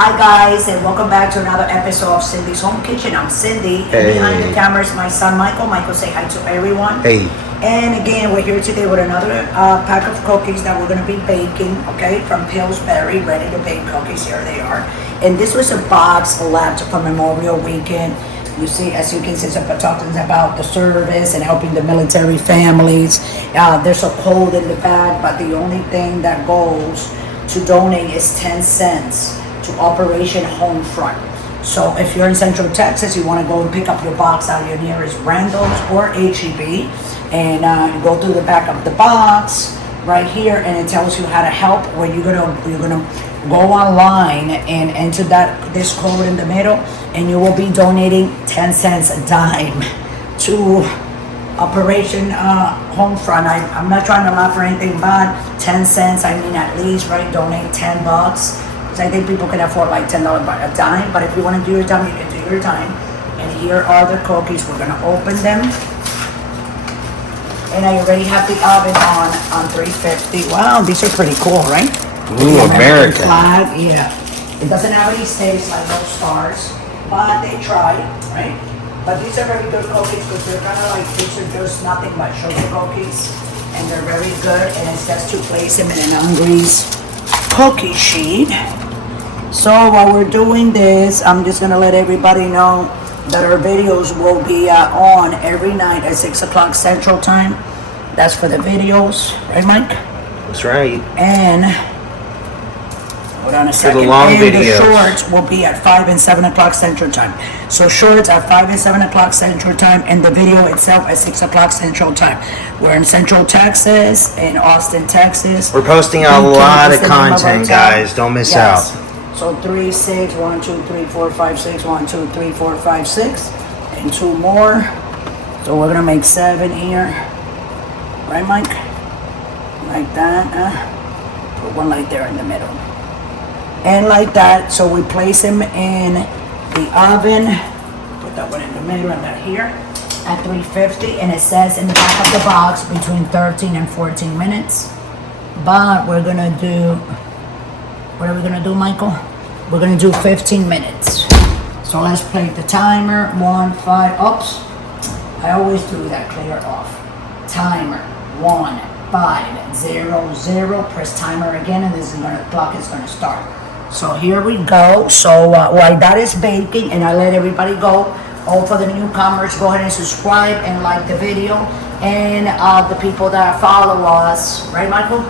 Hi guys, and welcome back to another episode of Cindy's Home Kitchen. I'm Cindy, and behind the camera is my son Michael. Michael, say hi to everyone. Hey. And again, we're here today with another pack of cookies that we're going to be baking, okay, from Pillsbury, ready to bake cookies. Here they are. And this was a box left from Memorial Weekend. You see, as you can see, some talking about the service and helping the military families. There's a code in the bag, but the only thing that goes to donate is 10 cents to Operation Homefront. So if you're in Central Texas, you want to go and pick up your box out of your nearest Randall's or HEB, and go through the back of the box right here, and it tells you how to help. Where you're gonna go online and enter this code in the middle, and you will be donating 10 cents a dime to Operation Homefront. I'm not trying to laugh or anything, but 10 cents, I mean at least, right? Donate $10. I think people can afford like $10 a dime, but if you want to do your time, you can do your time. And here are the cookies. We're gonna open them. And I already have the oven on 350. Wow, these are pretty cool, right? Ooh, American flag, yeah. It doesn't have any stakes like those stars, but they tried, right? But these are very good cookies because they're kind of like, these are just nothing but sugar cookies, and they're very good. And it says to place them in an ungreased cookie sheet. So while we're doing this, I'm just gonna let everybody know that our videos will be on every night at 6 o'clock Central Time. That's for the videos, right, Mike? That's right. And hold on a second. For the long videos. The shorts will be at 5 and 7 o'clock Central Time. So shorts at 5 and 7 o'clock Central Time, and the video itself at 6 o'clock Central Time. We're in Central Texas, in Austin, Texas. We're posting a lot of content, guys. Don't miss out. So 3, 6, 1, 2, 3, 4, 5, 6, 1, 2, 3, 4, 5, 6, and 2 more. So we're gonna make 7 here, right, Mike? Like that. Put one right there in the middle, and like that. So we place them in the oven. Put that one in the middle and that here at 350, and it says in the back of the box between 13 and 14 minutes. But we're gonna do. What are we gonna do, Michael? We're gonna do 15 minutes. So let's play the timer. 1, 5, oops. I always do that, clear it off. Timer, 1, 5, 0, 0. Press timer again, and this is the clock is gonna start. So here we go. So while that is baking, and I let everybody go, all for the newcomers, go ahead and subscribe and like the video. And the people that follow us, right, Michael?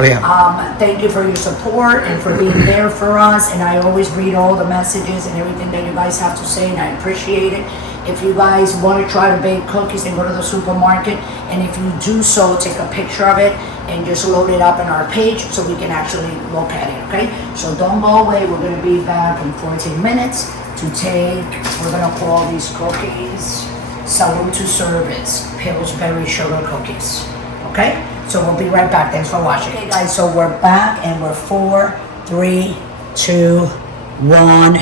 Oh, yeah. Thank you for your support and for being there for us. And I always read all the messages and everything that you guys have to say, and I appreciate it. If you guys want to try to bake cookies, and go to the supermarket, and if you do so, take a picture of it and just load it up in our page so we can actually look at it, okay? So don't go away. We're going to be back in 14 minutes to take, we're going to call these cookies Salute to Service Pillsbury Sugar Cookies, okay? So we'll be right back. Thanks for watching. Okay, guys, so we're back, and we're 4, 3, 2, 1,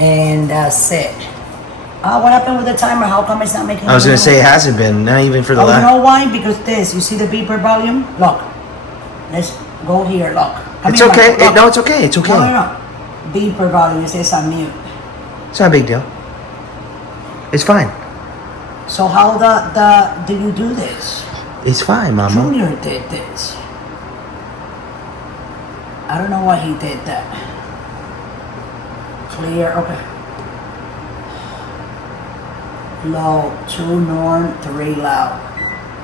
and sit. What happened with the timer? How come it's not making? I was gonna say it hasn't been, not even for the last. You know why? Because this. You see the beeper volume? Look. Let's go here. Look. It's okay. No, it's okay. It's okay. No. Beeper volume. It says on mute. It's not a big deal. It's fine. So how did you do this? It's fine, Mama. Junior did this. I don't know why he did that. Clear, okay. Low, 2 norm, 3 loud.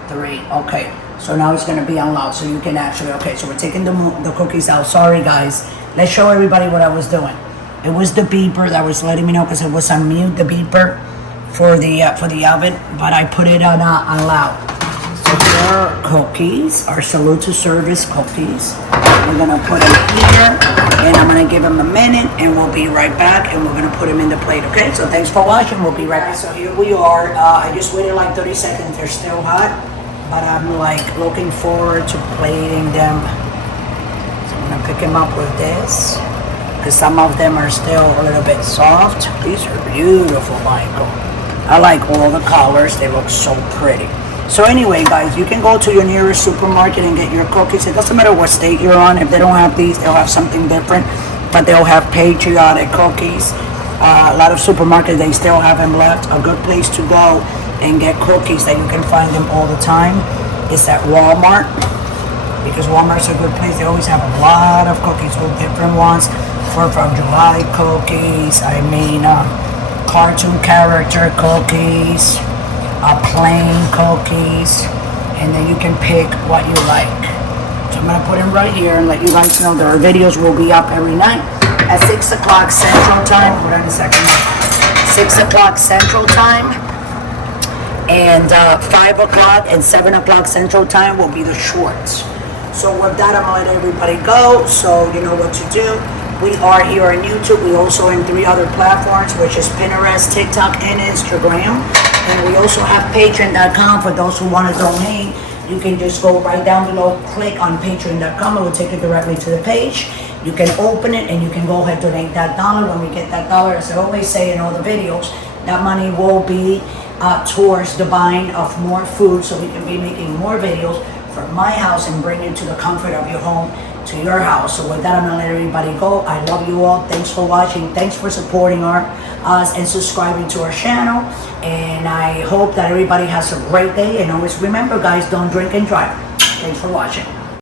3, okay. So now it's gonna be on loud, so you can actually, okay, so we're taking the cookies out. Sorry guys. Let's show everybody what I was doing. It was the beeper that was letting me know, because it was on mute, the beeper for the oven, but I put it on loud. Our cookies, our Salute to Service cookies. We're gonna put them here, and I'm gonna give them a minute, and we'll be right back, and we're gonna put them in the plate, okay? So thanks for watching. We'll be right back. So here we are. I just waited like 30 seconds. They're still hot, but I'm like looking forward to plating them. So I'm gonna pick them up with this, because some of them are still a little bit soft. These are beautiful, Michael. I like all the colors. They look so pretty. So anyway, guys, you can go to your nearest supermarket and get your cookies. It doesn't matter what state you're on. If they don't have these, they'll have something different. but they'll have patriotic cookies. A lot of supermarkets, they still have them left. A good place to go and get cookies that you can find them all the time is at Walmart, because Walmart's a good place. They always have a lot of cookies, all different ones. 4th of July cookies, cartoon character cookies, plain cookies, and then you can pick what you like. So I'm gonna put them right here and let you guys know that our videos will be up every night at 6 o'clock Central Time. Hold on a second. 6 o'clock Central Time, and 5 o'clock and 7 o'clock Central Time will be the shorts. So with that, I'm gonna let everybody go, so you know what to do. We are here on YouTube. We also in 3 other platforms, which is Pinterest, TikTok, and Instagram. And we also have Patreon.com for those who want to donate. You can just go right down below, click on Patreon.com. It will take you directly to the page. You can open it and you can go ahead and donate that dollar. When we get that dollar, as I always say in all the videos, that money will be towards the buying of more food, so we can be making more videos from my house and bring it to the comfort of your home to your house. So with that, I'm gonna let everybody go. I love you all. Thanks for watching. Thanks for supporting us and subscribing to our channel. And I hope that everybody has a great day. And always remember, guys, don't drink and drive. Thanks for watching.